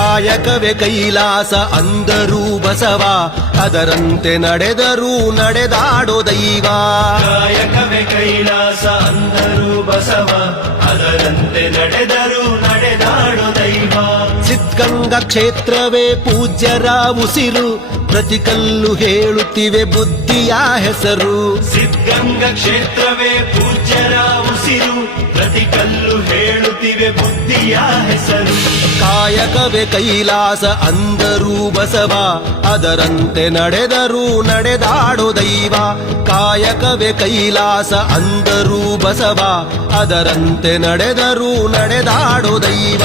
ಕಾಯಕವೇ ಕೈಲಾಸ ಅಂದರೂ ಬಸವ, ಅದರಂತೆ ನಡೆದರೂ ನಡೆದಾಡೋ ದೈವ. ಕಾಯಕವೇ ಕೈಲಾಸ ಅಂದರು ಬಸವ, ಅದರಂತೆ ನಡೆದರು ನಡೆದಾಡೋ ದೈವ. ಸಿದ್ಧಗಂಗಾ ಕ್ಷೇತ್ರವೇ ಪೂಜ್ಯರ ಉಸಿರು, ಪ್ರತಿ ಕಲ್ಲು ಹೇಳುತ್ತಿವೆ ಬುದ್ಧಿಯ ಹೆಸರು. ಸಿದ್ಧಗಂಗಾ ಕ್ಷೇತ್ರವೇ ಪೂಜ್ಯರ ಉಸಿರು, ಪ್ರತಿ ಕಲ್ಲು ಹೇಳುತ್ತಿವೆ ಬುದ್ಧಿಯ ಹೆಸರು. ಕಾಯಕವೇ ಕೈಲಾಸ ಅಂದರೂ ಬಸವ, ಅದರಂತೆ ನಡೆದರೂ ನಡೆದಾಡೋ ದೈವ. ಕಾಯಕವೇ ಕೈಲಾಸ ಅಂದರೂ ಬಸವ, ಅದರಂತೆ ನಡೆದರೂ ನಡೆದಾಡೋ ದೈವ.